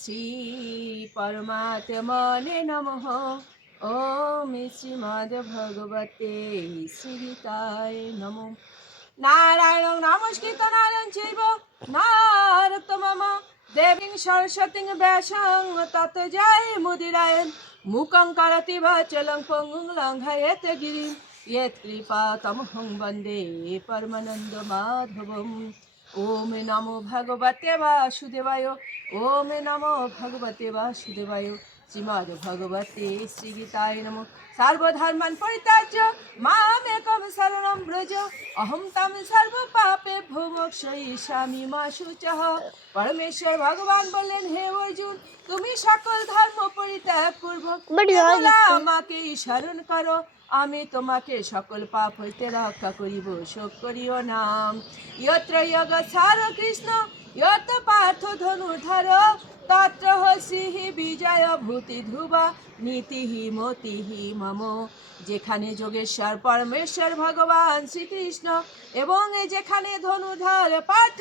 শ্রী পরমাত্মনে নমঃ। ওম শ্রীমদ্ ভগবতে শ্রীগীতায় নমঃ। নারায়ণ নমস্কৃত নারায়ণ চৈব নারোত্তমম দেবীং সরস্বতীং ব্যাসং তত জয় মুদিরায়ণ মুখং করতি বাচলং পঙ্গুং লঙ্ঘয়েত গিরিম ইয়ৎ কৃপা তমহং বন্দে পরমানন্দ মাধবম। ওম নমো ভগবতে বাসুদেবায়। ওম নমো ভগবতে বাসুদেবায়। শ্রীমদ্ ভগবতে শ্রীগীতায় নমঃ। সর্বধর্মাन् পরিত্যাজ্য মামেকং শরণং ব্রজ অহং তম সর্বপাপেভ্যো মোক্ষয়িষ্যামি মা শুচঃ। পরমেশ্বর ভগবান বললেন, হে অর্জুন, তুমি সকল ধর্ম পরিত্যাগ পূর্বক কেবল আমাকেই স্মরণ করো, আমি তোমাকে সকল পাপ হইতে রক্ষা করিব, শোক করিও না। যত্র যোগসার কৃষ্ণ যত পার্থ ধনুর্ধর তত্র হসিহি বিজয় ভূতি ধ্রুবা নীতিহি মতিহি মম। যেখানে যোগেশ্বর পরমেশ্বর ভগবান শ্রীকৃষ্ণ এবং যেখানে ধনুধর পার্থ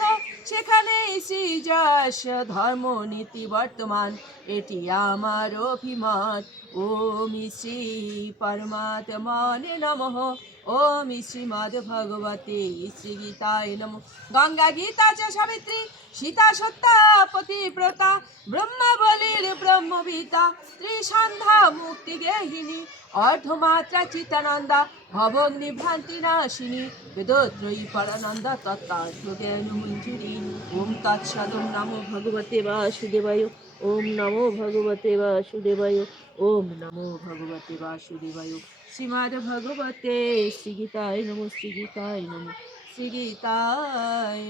সেখানে শ্রী যশ ধর্ম নীতি বর্তমান, এটি আমার অভিমত। ওম শ্রী পরমাত্মনে নমঃ। ওম শ্রীমদ্ ভগবতে শ্রীগীতায় নমঃ। গঙ্গা গীতা চ সাবিত্রী সীতা সত্যা পতিব্রতা ব্রহ্মবলীর ব্রহ্মবিতা ত্রিসন্ধ্যা মুক্তি গেহিনী অর্ধমাত্রা চিতানন্দা ভবগ্নি ভ্রান্তি নাশিনী বেদত্রয়ী পরানন্দা তত্ত্বার্থ জ্ঞান মঞ্জুরি। ওম তৎসৎ। ওম নমো ভগবতে বাসুদেবায়। ওম নমো ভগবতে বাসুদেবায়। ওম নমো ভগবতে বাসুদেবায়। শ্রীমদ্ ভগবতে শ্রীগীতায় নমঃ। শ্রীগীতায় নমঃ। শ্রীগীতায়।